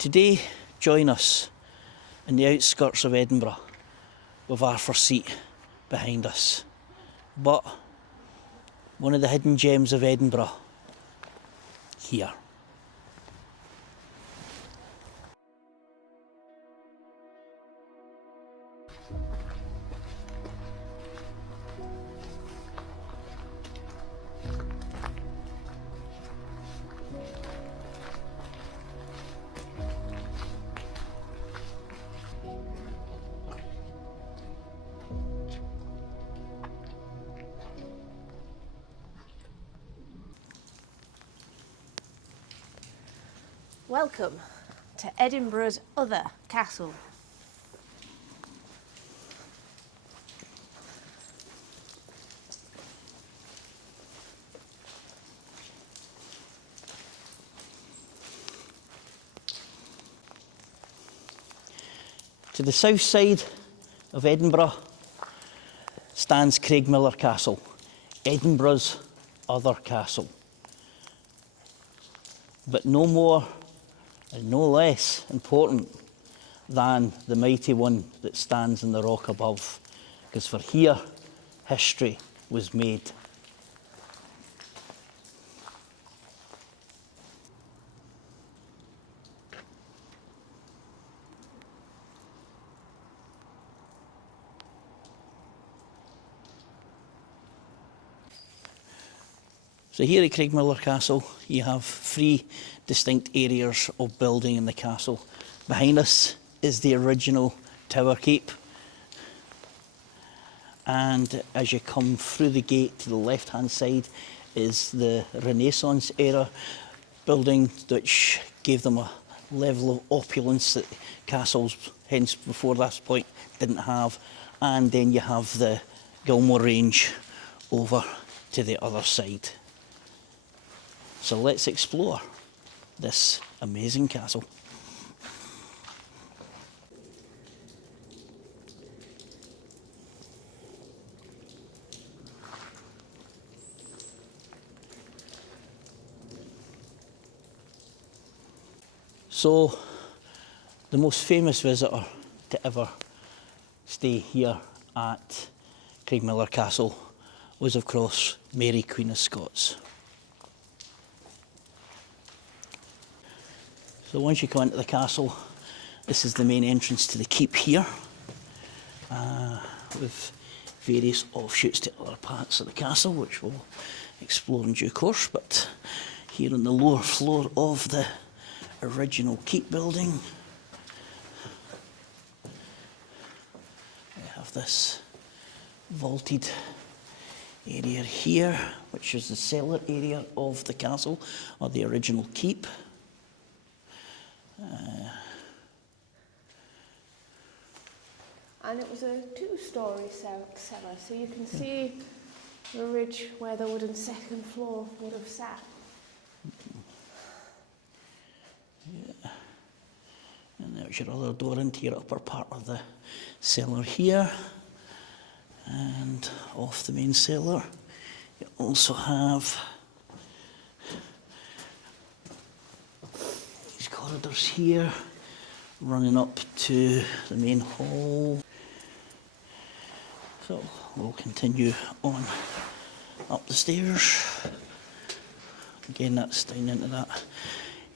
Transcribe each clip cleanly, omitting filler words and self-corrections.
Today, join us in the outskirts of Edinburgh with Arthur's Seat behind us. But one of the hidden gems of Edinburgh here. Welcome to Edinburgh's other castle. To the south side of Edinburgh stands Craigmillar Castle, Edinburgh's other castle. But no more and no less important than the mighty one that stands in the rock above, because for here history was made. So here at Craigmillar Castle, you have three distinct areas of building in the castle. Behind us is the original tower keep. And as you come through the gate to the left-hand side is the Renaissance era building, which gave them a level of opulence that castles, hence before this point, didn't have. And then you have the Gilmore Range over to the other side. So let's explore this amazing castle. So, the most famous visitor to ever stay here at Craigmillar Castle was, of course, Mary, Queen of Scots. So once you come into the castle, this is the main entrance to the keep here, with various offshoots to other parts of the castle, which we'll explore in due course. But here on the lower floor of the original keep building, we have this vaulted area here, which is the cellar area of the castle, or the original keep. And it was a two-storey cellar, so you can see the ridge where the wooden second floor would have sat. Yeah. And there's your other door into your upper part of the cellar here. And off the main cellar, you also have these corridors here running up to the main hall. So we'll continue on up the stairs. Again, that's down into that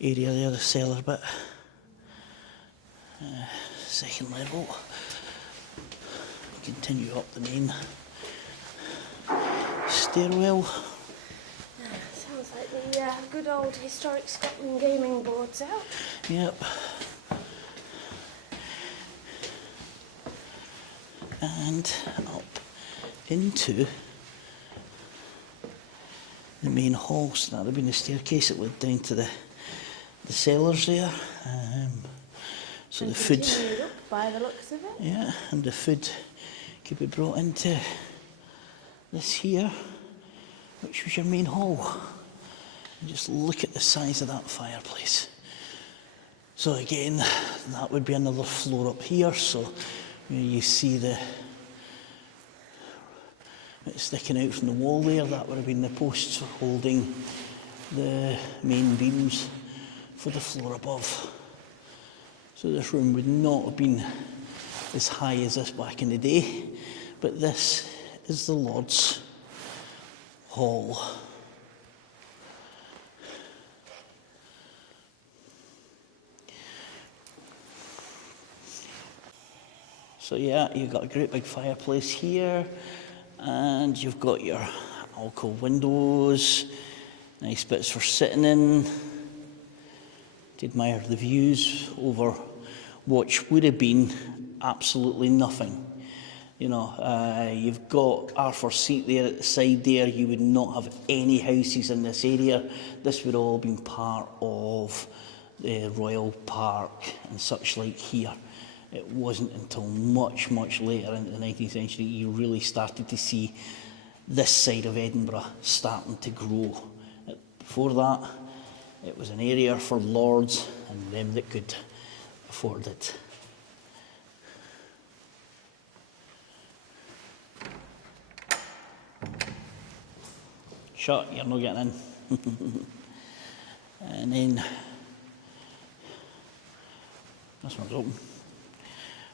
area there, the cellar bit. Second level. Continue up the main stairwell. Sounds like the good old historic Scotland gaming board's out. Yep. And up into the main hall. So that would have been the staircase that went down to the cellars there. So and the food. Up by the looks of it. Yeah, and the food could be brought into this here, which was your main hall. And just look at the size of that fireplace. So again, that would be another floor up here. So you see it's sticking out from the wall there. That would have been the posts holding the main beams for the floor above. So this room would not have been as high as this back in the day, but this is the Lord's Hall. So yeah, you've got a great big fireplace here, and you've got your alcove windows, nice bits for sitting in, to admire the views over what would have been absolutely nothing. You know, you've got Arthur's Seat there at the side there. You would not have any houses in this area. This would all been part of the Royal Park and such like here. It wasn't until much, much later into the 19th century you really started to see this side of Edinburgh starting to grow. Before that, it was an area for lords and them that could afford it. Shut, you're not getting in. And then, this one's open.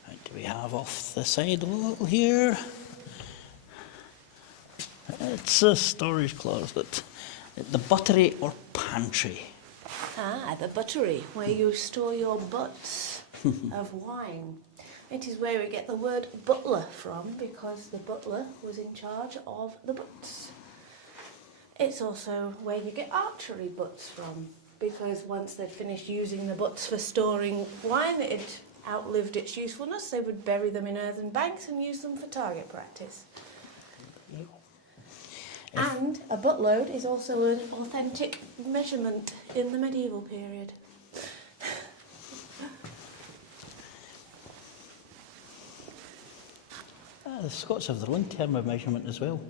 What do we have off the side a little here? It's a storage closet. The buttery or pantry. Ah, the buttery, where you store your butts of wine. It is where we get the word butler from, because the butler was in charge of the butts. It's also where you get archery butts from, because once they'd finished using the butts for storing wine, it outlived its usefulness. They would bury them in earthen banks and use them for target practice. And a buttload is also an authentic measurement in the medieval period. The Scots have their own term of measurement as well,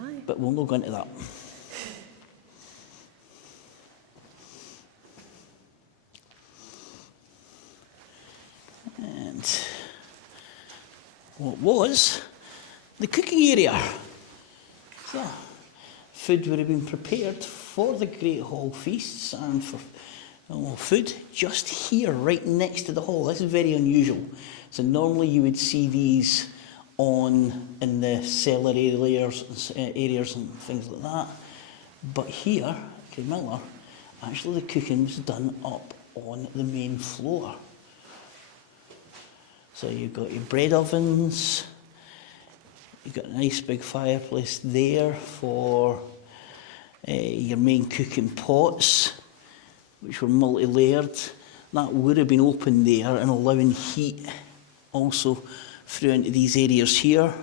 Aye. but we'll not go into that. And what was the cooking area? So, food would have been prepared for the Great Hall feasts and for food just here, right next to the hall. This is very unusual. So normally you would see these in the cellar areas and things like that. But here, at Craigmillar, actually the cooking was done up on the main floor. So you've got your bread ovens, you've got a nice big fireplace there for your main cooking pots, which were multi-layered. That would have been open there and allowing heat also through into these areas here.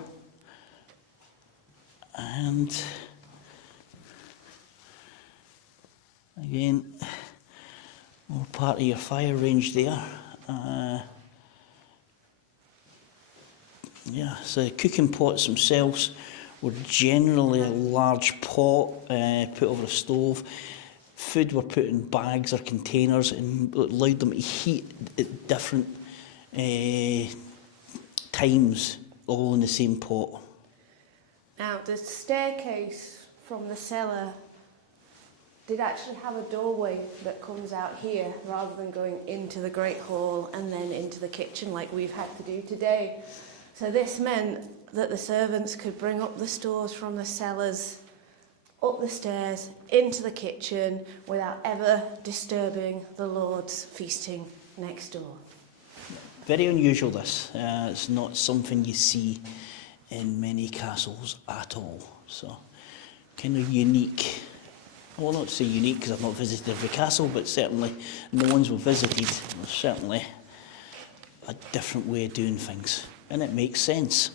And again, more part of your fire range there. Yeah, so the cooking pots themselves were generally a large pot put over a stove. Food were put in bags or containers and allowed them to heat at different times, all in the same pot. Now, the staircase from the cellar did actually have a doorway that comes out here rather than going into the Great Hall and then into the kitchen like we've had to do today. So this meant that the servants could bring up the stores from the cellars, up the stairs, into the kitchen without ever disturbing the Lord's feasting next door. Very unusual this. It's not something you see in many castles at all. So kind of unique. I will not say unique because I've not visited every castle, but certainly in the ones we've visited, there's certainly a different way of doing things. And it makes sense.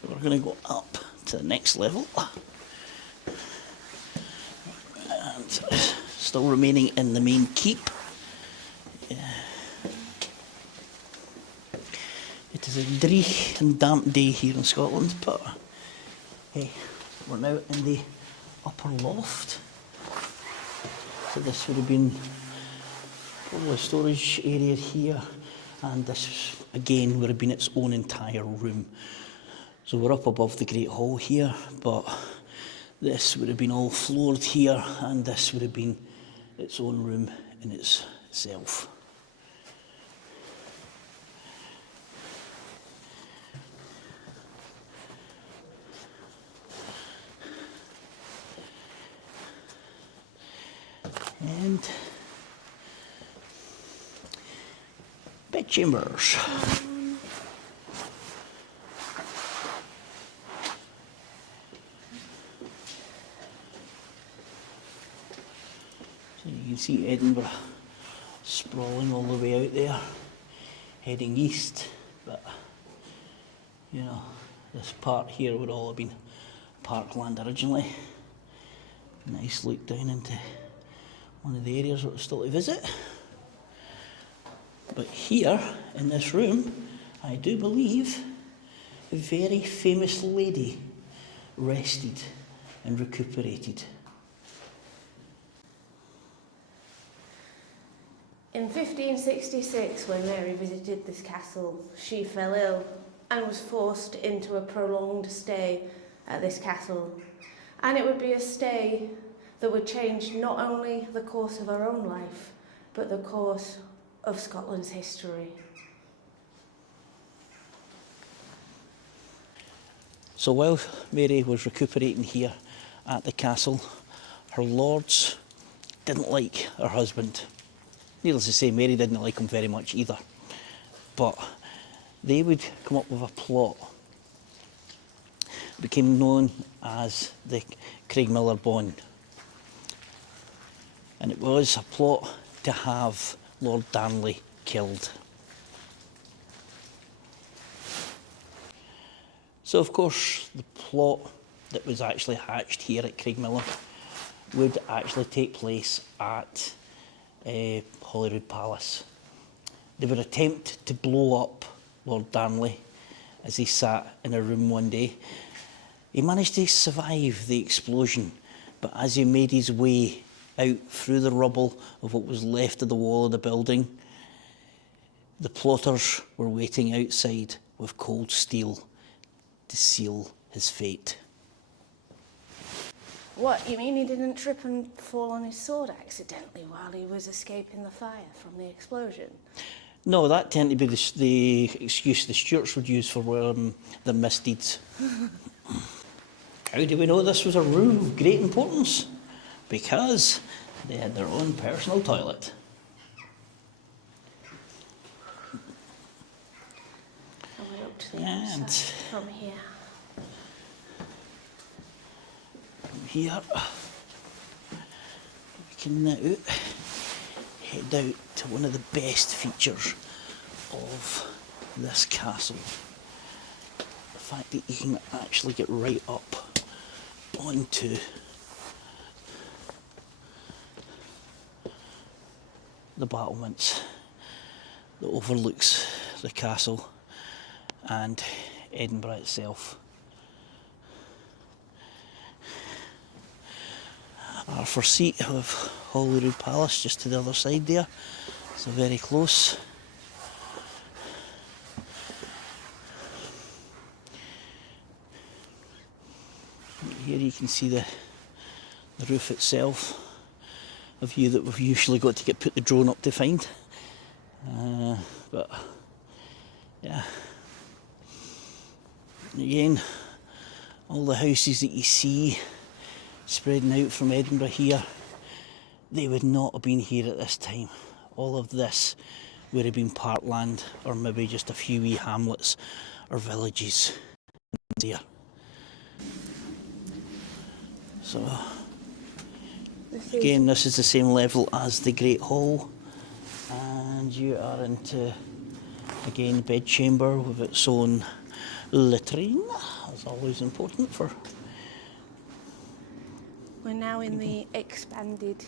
So we're going to go up to the next level. And still remaining in the main keep. It is a dreich and damp day here in Scotland, but hey, we're now in the upper loft. So this would have been probably a storage area here, and this again would have been its own entire room. So we're up above the Great Hall here, but this would have been all floored here, and this would have been its own room in itself. And bedchambers. So you can see Edinburgh sprawling all the way out there, heading east, but you know, this part here would all have been parkland originally. Nice look down into one of the areas that was still to visit. But here, in this room, I do believe a very famous lady rested and recuperated. In 1566, when Mary visited this castle, she fell ill and was forced into a prolonged stay at this castle. And it would be a stay that would change not only the course of her own life, but the course of Scotland's history. So while Mary was recuperating here at the castle, her lords didn't like her husband. Needless to say, Mary didn't like him very much either. But they would come up with a plot. It became known as the Craigmillar Bond. And it was a plot to have Lord Darnley killed. So of course the plot that was actually hatched here at Craigmillar would actually take place at Holyrood Palace. They would attempt to blow up Lord Darnley as he sat in a room one day. He managed to survive the explosion, but as he made his way out through the rubble of what was left of the wall of the building, the plotters were waiting outside with cold steel to seal his fate. What, you mean he didn't trip and fall on his sword accidentally while he was escaping the fire from the explosion? No, that tended to be the excuse the Stuarts would use for their misdeeds. How do we know this was a room of great importance? Because they had their own personal toilet. And we're up to the outside from here. From here, we can now head out to one of the best features of this castle. The fact that you can actually get right up onto the battlements that overlooks the castle and Edinburgh itself. Our first seat of Holyrood Palace just to the other side there, so very close. Here you can see the roof itself, a view that we've usually got to put the drone up to find. But yeah, again, all the houses that you see spreading out from Edinburgh here, they would not have been here at this time. All of this would have been parkland, or maybe just a few wee hamlets or villages here. So again, this is the same level as the Great Hall, and you are into, again, bedchamber with its own latrine, as always important for. We're now in the expanded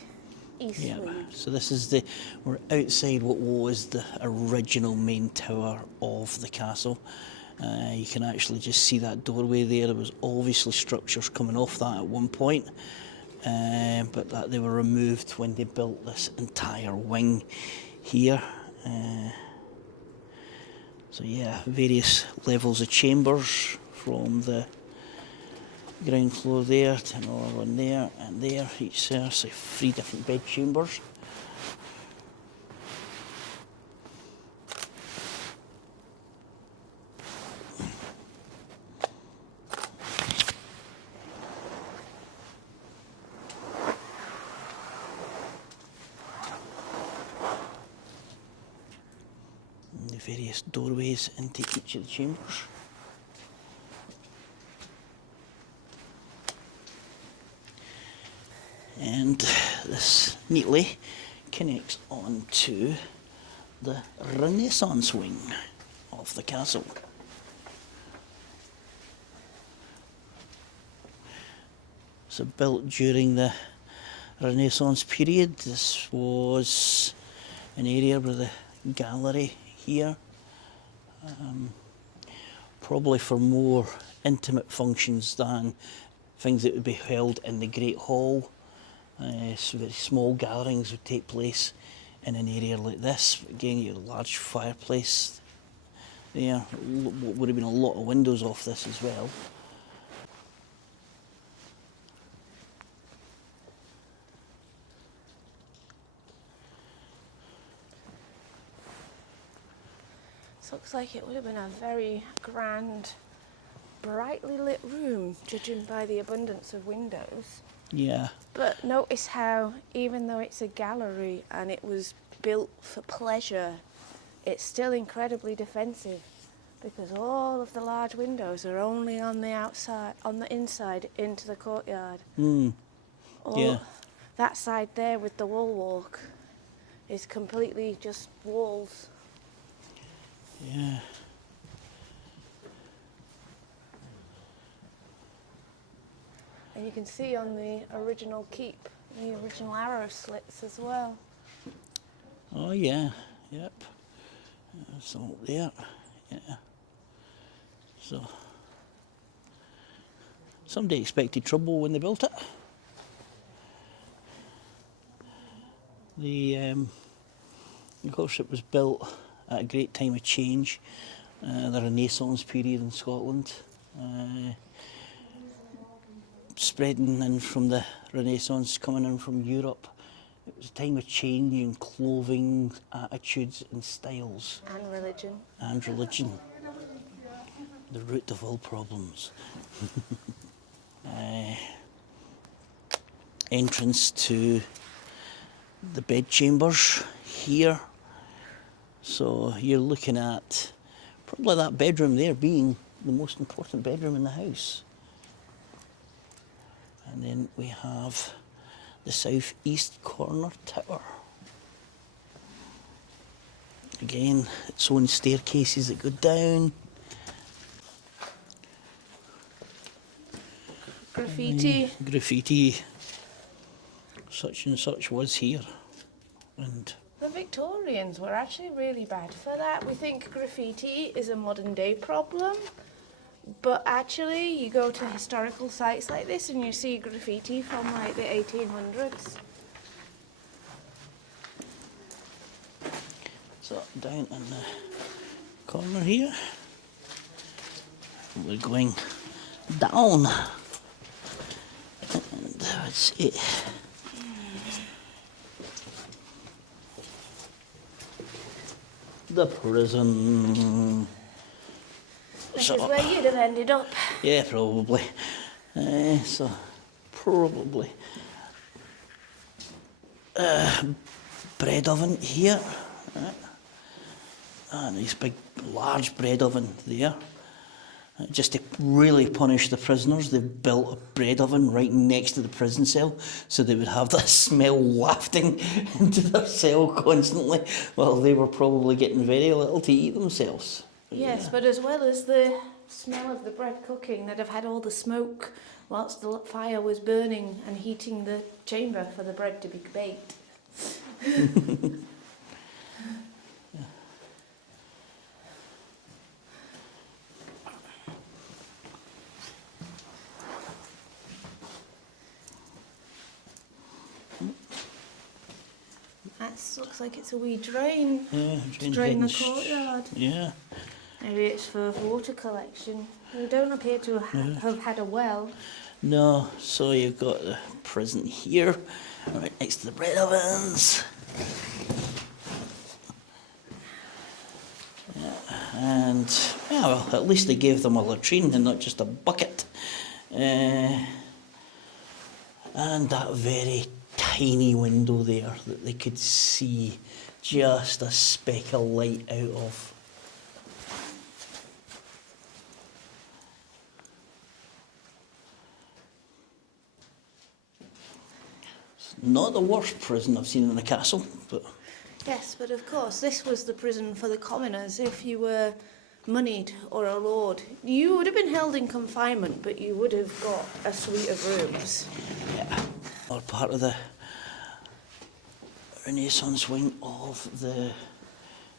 east wing. So this is we're outside what was the original main tower of the castle. You can actually just see that doorway there. There was obviously structures coming off that at one point, but that they were removed when they built this entire wing here. So yeah, various levels of chambers from the ground floor there, to another one there and there, each there, so 3 different bed chambers. And the various doorways into each of the chambers. And this neatly connects on to the Renaissance wing of the castle. So built during the Renaissance period. This was an area with a gallery here, probably for more intimate functions than things that would be held in the Great Hall. So very small gatherings would take place in an area like this. Again, you have a large fireplace there. Would have been a lot of windows off this as well. This looks like it would have been a very grand, brightly lit room, judging by the abundance of windows. Yeah. But notice how, even though it's a gallery and it was built for pleasure, it's still incredibly defensive, because all of the large windows are only on the outside, on the inside into the courtyard. Yeah. That side there with the wall walk is completely just walls. Yeah. And you can see on the original keep, the original arrow slits as well. Oh yeah, yep. So there, yeah. So somebody expected trouble when they built it. Of course, it was built at a great time of change, the Renaissance period in Scotland. Spreading in from the Renaissance, coming in from Europe. It was a time of change in clothing, attitudes and styles. And religion. And religion. The root of all problems. Entrance to the bedchambers here. So you're looking at probably that bedroom there being the most important bedroom in the house. And then we have the southeast corner tower. Again, its own staircases that go down. Graffiti. Graffiti. Such and such was here. And The Victorians were actually really bad for that. We think graffiti is a modern day problem. But actually, you go to historical sites like this and you see graffiti from like the 1800s. so down in the corner here, we're going down. And that's it. The prison. This is where you'd have ended up. Yeah, probably. So, probably. Bread oven here. Right. A nice big, large bread oven there. Just to really punish the prisoners, they built a bread oven right next to the prison cell, so they would have that smell wafting into their cell constantly, while they were probably getting very little to eat themselves. Yes, yeah. But as well as the smell of the bread cooking, they'd have had all the smoke whilst the fire was burning and heating the chamber for the bread to be baked. That looks like it's a wee drain. Yeah, to drain the courtyard. Yeah. Maybe it's for water collection. We don't appear to have had a well. No, so you've got the prison here, right next to the bread ovens. And, yeah, well, at least they gave them a latrine and not just a bucket. And that very tiny window there that they could see just a speck of light out of. It's not the worst prison I've seen in the castle, but... Yes, but of course, this was the prison for the commoners. If you were moneyed or a lord, you would have been held in confinement, but you would have got a suite of rooms. Yeah, or part of the Renaissance wing of the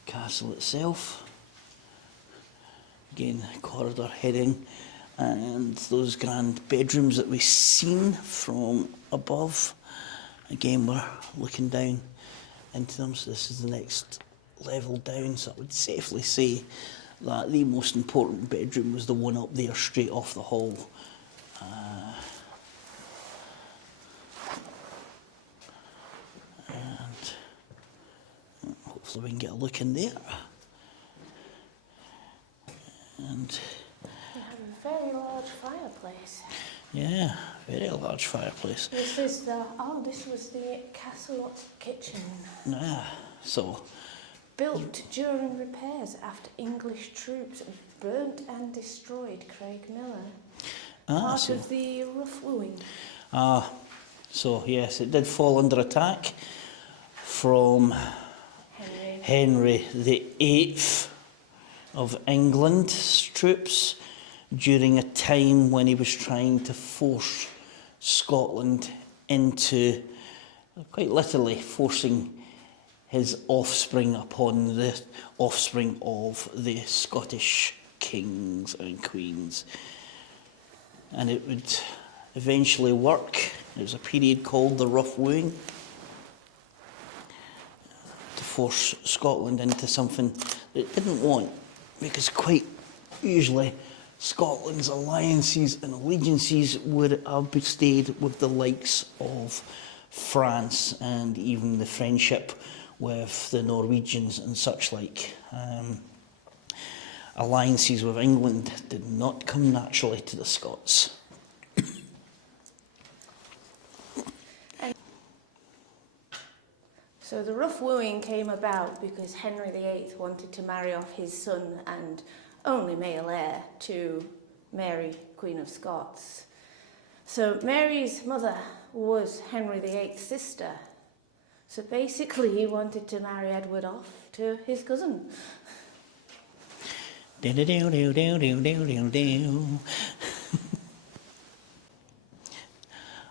castle itself. Again, corridor heading, and those grand bedrooms that we've seen from above. Again, we're looking down into them, so this is the next level down, so I would safely say that the most important bedroom was the one up there straight off the hall. And hopefully we can get a look in there. And You have a very large fireplace. yeah, very large fireplace. This was the castle kitchen. Yeah, so Built during repairs after English troops burnt and destroyed Craigmillar. Part of the rough wooing. So yes, it did fall under attack from Henry the Eighth of England's troops during a time when he was trying to force Scotland into, quite literally, forcing his offspring upon the offspring of the Scottish kings and queens. And it would eventually work. There was a period called the Rough Wooing to force Scotland into something that it didn't want, because quite usually Scotland's alliances and allegiances would have stayed with the likes of France and even the friendship with the Norwegians and such like. Alliances with England did not come naturally to the Scots. So the rough wooing came about because Henry VIII wanted to marry off his son and only male heir to Mary, Queen of Scots. So Mary's mother was Henry VIII's sister. So basically he wanted to marry Edward off to his cousin.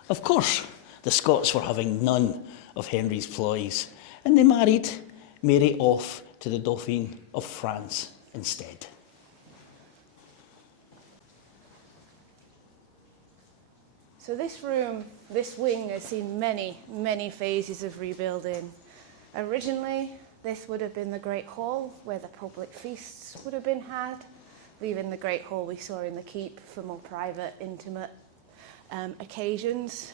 Of course, the Scots were having none of Henry's ploys, and they married Mary off to the Dauphin of France instead. So this wing has seen many, many phases of rebuilding. Originally, this would have been the Great Hall, where the public feasts would have been had, leaving the Great Hall we saw in the keep for more private, intimate occasions.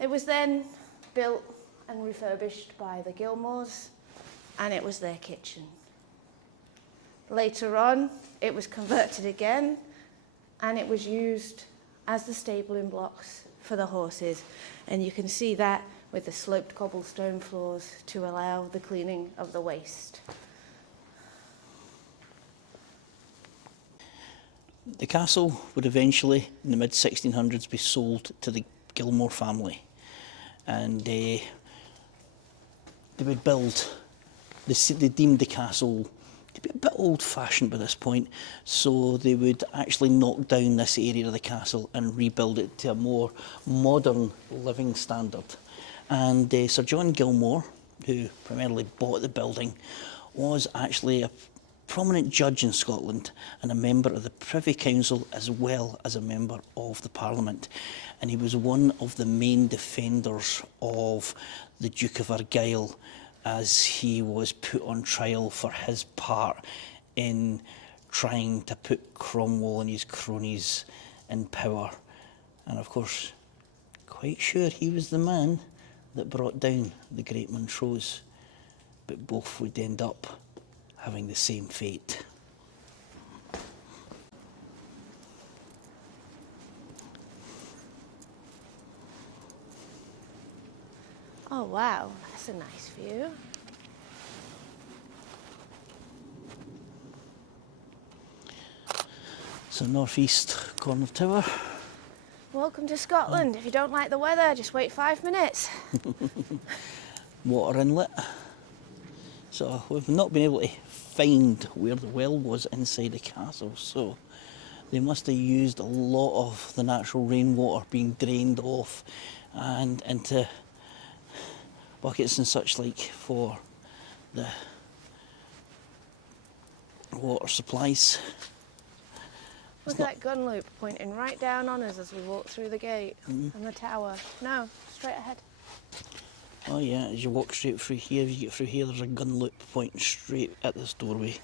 It was then built and refurbished by the Gilmores, and it was their kitchen. Later on, it was converted again, and it was used as the stabling blocks for the horses. And you can see that with the sloped cobblestone floors to allow the cleaning of the waste. The castle would eventually, in the mid-1600s, be sold to the Gilmore family. And they would build, they deemed the castle to be a bit old-fashioned by this point, so they would actually knock down this area of the castle and rebuild it to a more modern living standard. And Sir John Gilmore, who primarily bought the building, was actually a prominent judge in Scotland and a member of the Privy Council as well as a member of the Parliament. And he was one of the main defenders of the Duke of Argyll as he was put on trial for his part in trying to put Cromwell and his cronies in power. And of course, quite sure he was the man that brought down the great Montrose, but both would end up having the same fate. Oh wow, that's a nice view. So northeast corner tower. Welcome to Scotland. If you don't like the weather, just wait 5 minutes. Water inlet. So we've not been able to find where the well was inside the castle, so they must have used a lot of the natural rainwater being drained off and into buckets and such like for the water supplies. Look at that gun loop pointing right down on us as we walk through the gate and the tower. No, straight ahead. Oh yeah, as you walk straight through here, as you get through here, there's a gun loop pointing straight at this doorway.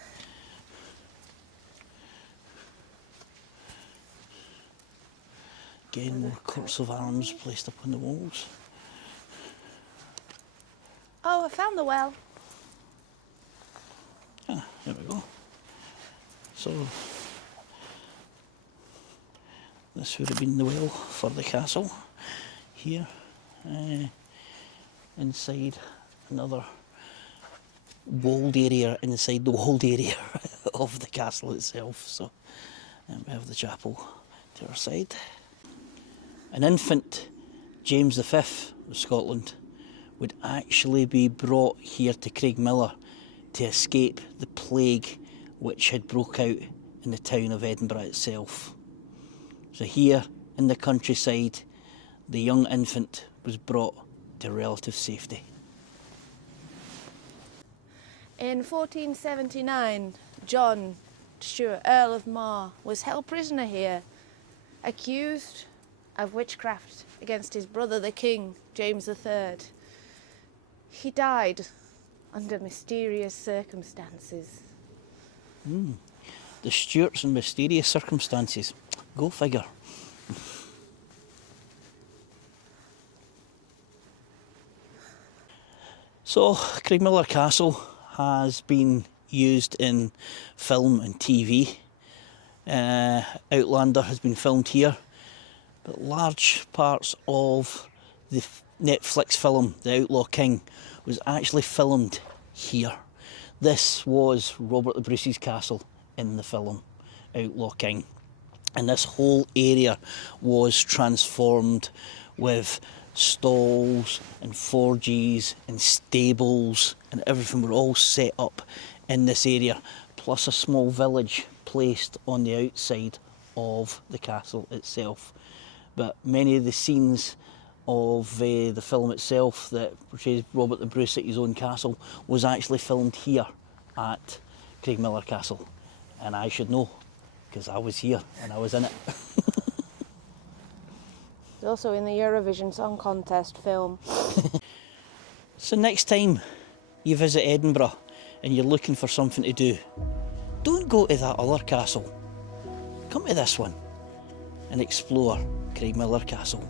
Again, more coats of arms placed up on the walls. Oh, I found the well. Ah, there we go. So, this would have been the well for the castle. Here, inside another walled area inside the walled area of the castle itself. So, we have the chapel to our side. An infant, James V of Scotland, would actually be brought here to Craigmillar to escape the plague which had broke out in the town of Edinburgh itself. So here in the countryside, the young infant was brought to relative safety. In 1479, John Stuart, Earl of Mar, was held prisoner here, accused of witchcraft against his brother the king, James III. He died under mysterious circumstances. The Stuarts in mysterious circumstances. Go figure. So, Craigmillar Castle has been used in film and TV. Outlander has been filmed here, but large parts of the Netflix film, The Outlaw King, was actually filmed here. This was Robert the Bruce's castle in the film Outlaw King. And this whole area was transformed with stalls and forges and stables, and everything were all set up in this area, plus a small village placed on the outside of the castle itself. But many of the scenes of the film itself that portrays Robert the Bruce at his own castle was actually filmed here at Craigmillar Castle. And I should know, because I was here and I was in it. It's also in the Eurovision Song Contest film. So next time you visit Edinburgh and you're looking for something to do, don't go to that other castle. Come to this one and explore Craigmillar Castle.